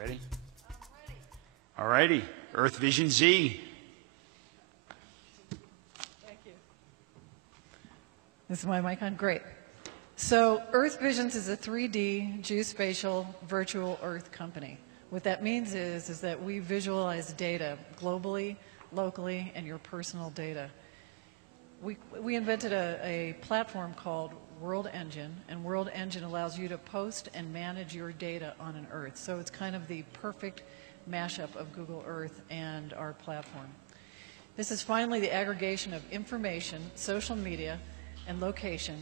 ready? All righty. Earthvisionz. Thank you. This is my mic on? Great. So Earthvisionz is a 3D geospatial virtual Earth company. What that means is that we visualize data globally, locally, and your personal data. We invented a platform called WorldEngine, and WorldEngine allows you to post and manage your data on an Earth. So it's kind of the perfect mashup of Google Earth and our platform. This is finally the aggregation of information, social media, and location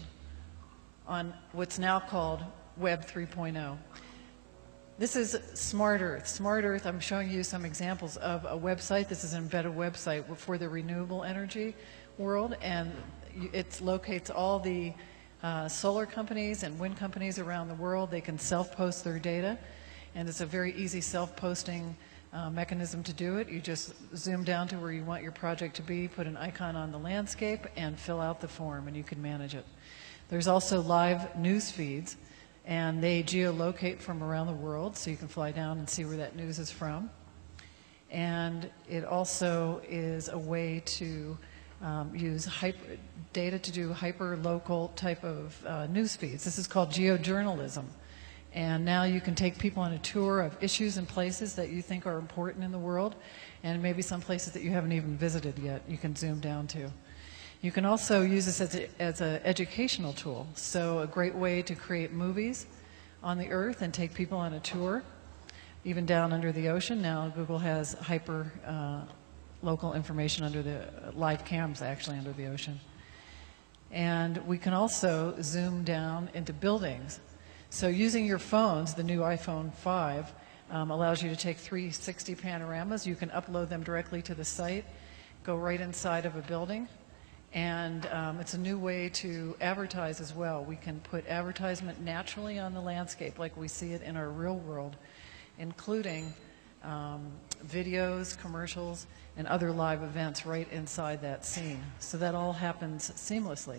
on what's now called Web 3.0. This is Smart Earth. Smart Earth, I'm showing you some examples of a website. This is an embedded website for the renewable energy world, and it locates all the solar companies and wind companies around the world. They can self-post their data, and it's a very easy self-posting mechanism to do it. You just zoom down to where you want your project to be, put an icon on the landscape, and fill out the form, and you can manage it. There's also live news feeds, and they geolocate from around the world, so you can fly down and see where that news is from. And it also is a way to use data to do hyper-local type of news feeds. This is called geojournalism. And now you can take people on a tour of issues and places that you think are important in the world, and maybe some places that you haven't even visited yet, you can zoom down to. You can also use this as an educational tool. So a great way to create movies on the Earth and take people on a tour, even down under the ocean. Now Google has local information under the live cams actually under the ocean. And we can also zoom down into buildings. So using your phones, the new iPhone 5 allows you to take 360 panoramas. You can upload them directly to the site, go right inside of a building, and it's a new way to advertise as well. We can put advertisement naturally on the landscape like we see it in our real world, including videos, commercials, and other live events right inside that scene. So that all happens seamlessly.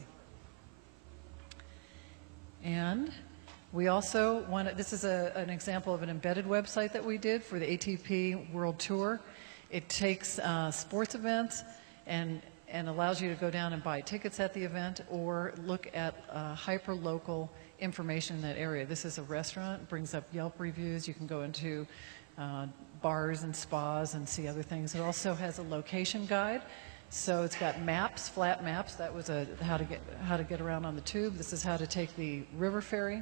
And we also this is an example of an embedded website that we did for the ATP World Tour. It takes sports events and allows you to go down and buy tickets at the event or look at hyper-local information in that area. This is a restaurant, brings up Yelp reviews. You can go into bars and spas and see other things. It also has a location guide. So it's got maps, flat maps. That was how to get around on the tube. This is how to take the river ferry.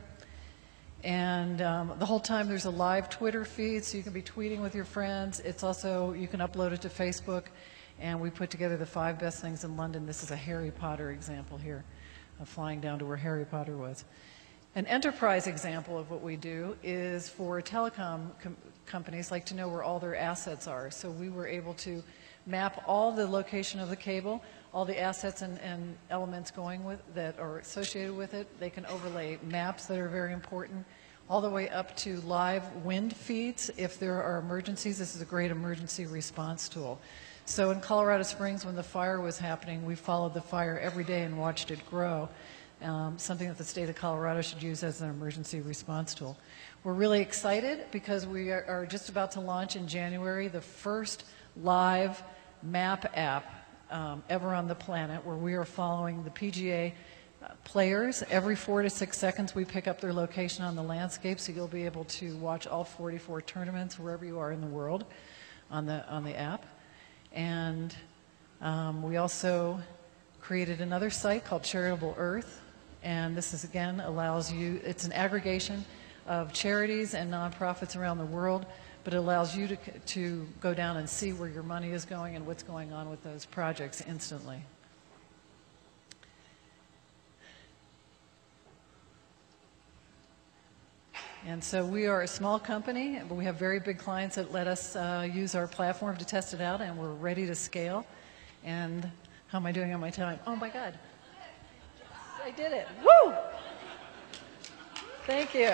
And the whole time there's a live Twitter feed, so you can be tweeting with your friends. It's also, you can upload it to Facebook. And we put together the 5 best things in London. This is a Harry Potter example here, of flying down to where Harry Potter was. An enterprise example of what we do is for telecom companies like to know where all their assets are. So we were able to map all the location of the cable, all the assets and elements going with that are associated with it. They can overlay maps that are very important, all the way up to live wind feeds. If there are emergencies, this is a great emergency response tool. So in Colorado Springs, when the fire was happening, we followed the fire every day and watched it grow, something that the state of Colorado should use as an emergency response tool. We're really excited because we are just about to launch in January the first live map app ever on the planet, where we are following the PGA players. Every 4 to 6 seconds we pick up their location on the landscape, so you'll be able to watch all 44 tournaments wherever you are in the world on the app. And we also created another site called Charitable Earth, and this is again allows you, it's an aggregation of charities and nonprofits around the world, but it allows you to go down and see where your money is going and what's going on with those projects instantly. And so we are a small company, but we have very big clients that let us use our platform to test it out, and we're ready to scale. And how am I doing on my time? Oh my God. I did it. Woo! Thank you.